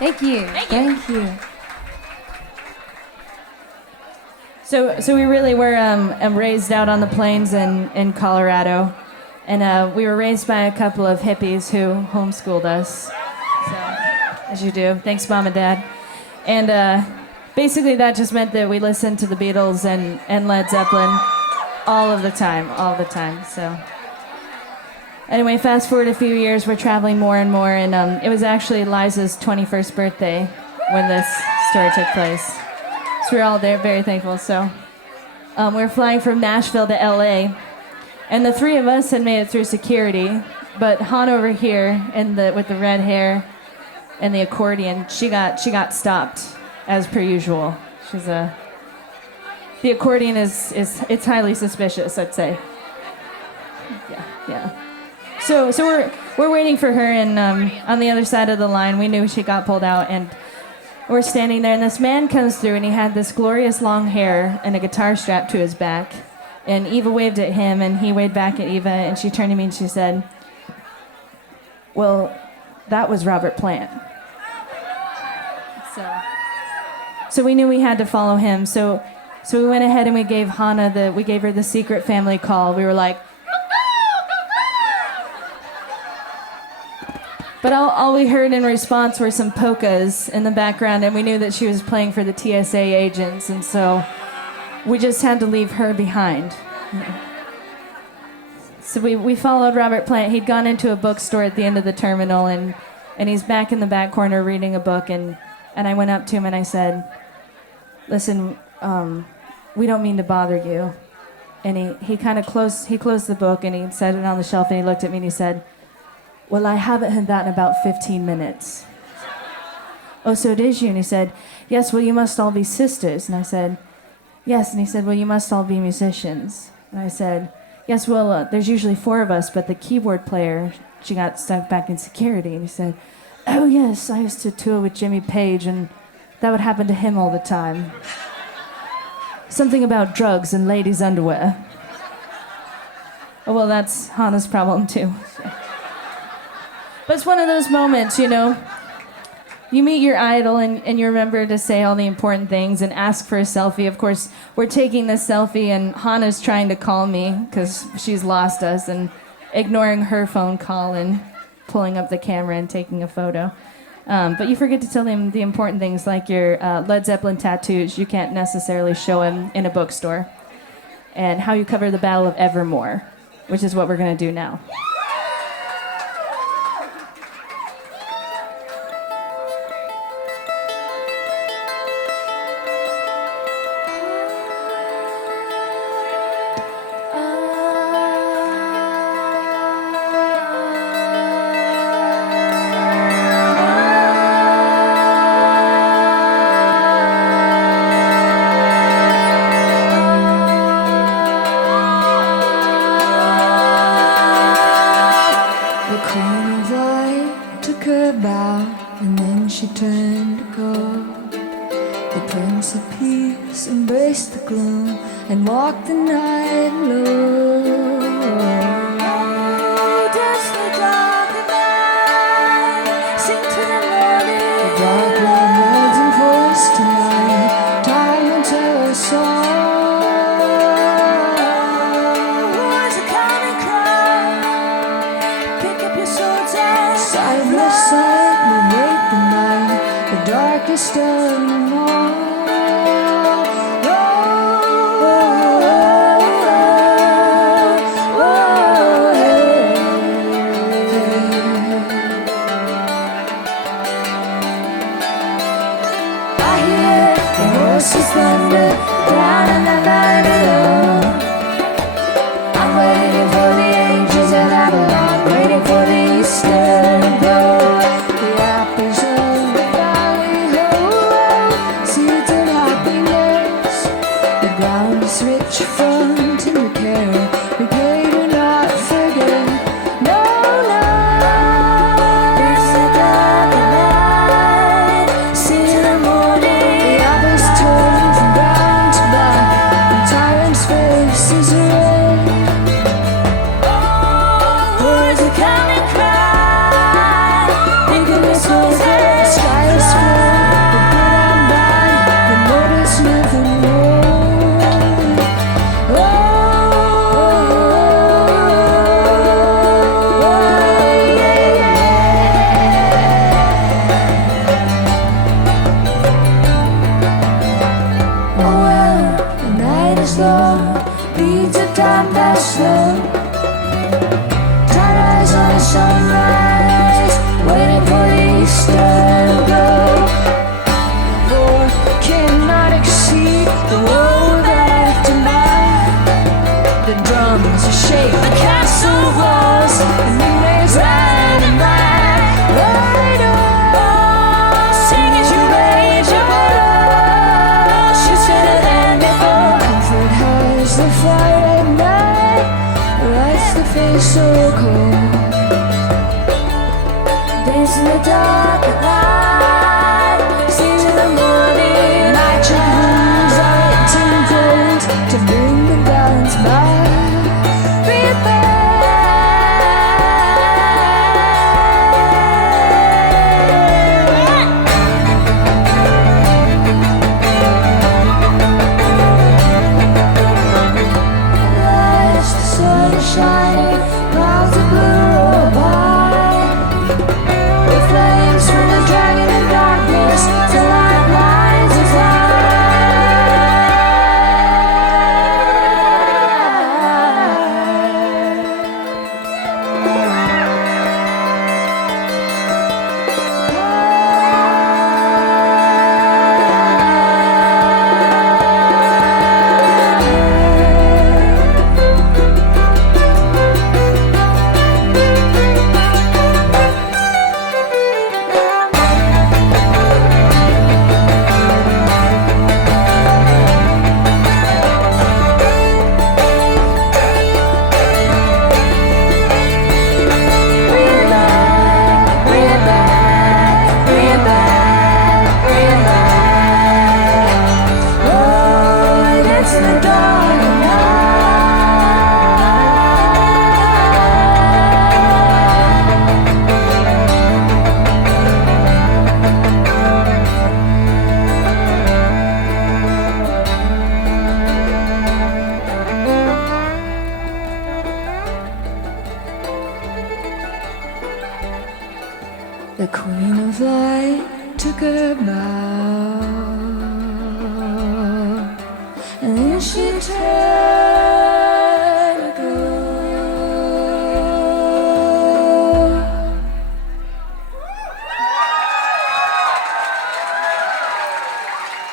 Thank you. Thank you. So we really were raised out on the plains in Colorado, and we were raised by a couple of hippies who homeschooled us. So, as you do. Thanks, Mom and Dad. And basically that just meant that we listened to the Beatles and Led Zeppelin all the time. So anyway, fast forward a few years, we're traveling more and more, and it was actually Liza's 21st birthday when this story took place. So we're all there, very thankful. So we're flying from Nashville to LA, and the three of us had made it through security, but Han over here with the red hair and the accordion, she got stopped as per usual. The accordion it's highly suspicious, I'd say. Yeah. So we're waiting for her, and on the other side of the line, we knew she got pulled out, and we're standing there, and this man comes through, and he had this glorious long hair and a guitar strapped to his back. And Eva waved at him, and he waved back at Eva, and she turned to me and she said, "Well, that was Robert Plant." So we knew we had to follow him. So we went ahead and we gave her the secret family call. We were like, but all we heard in response were some polkas in the background, and we knew that she was playing for the TSA agents, and so we just had to leave her behind. So we followed Robert Plant. He'd gone into a bookstore at the end of the terminal, and he's back in the back corner reading a book, and I went up to him and I said, "Listen, we don't mean to bother you." And he kind of closed the book, and he set it on the shelf, and he looked at me and he said, "Well, I haven't had that in about 15 minutes. "Oh, so it is you?" And he said, "Yes, well, you must all be sisters." And I said, "Yes." And he said, "Well, you must all be musicians." And I said, "Yes, well, there's usually 4 of us, but the keyboard player, she got stuck back in security." And he said, "Oh, yes, I used to tour with Jimmy Page, and that would happen to him all the time. Something about drugs and ladies' underwear." "Oh, well, that's Hannah's problem, too." But it's one of those moments, you meet your idol and you remember to say all the important things and ask for a selfie. Of course, we're taking this selfie, and Hannah's trying to call me because she's lost us, and ignoring her phone call and pulling up the camera and taking a photo. But you forget to tell them the important things, like your Led Zeppelin tattoos you can't necessarily show him in a bookstore, and how you cover the Battle of Evermore, which is what we're going to do now. Back goodbye to goodbye.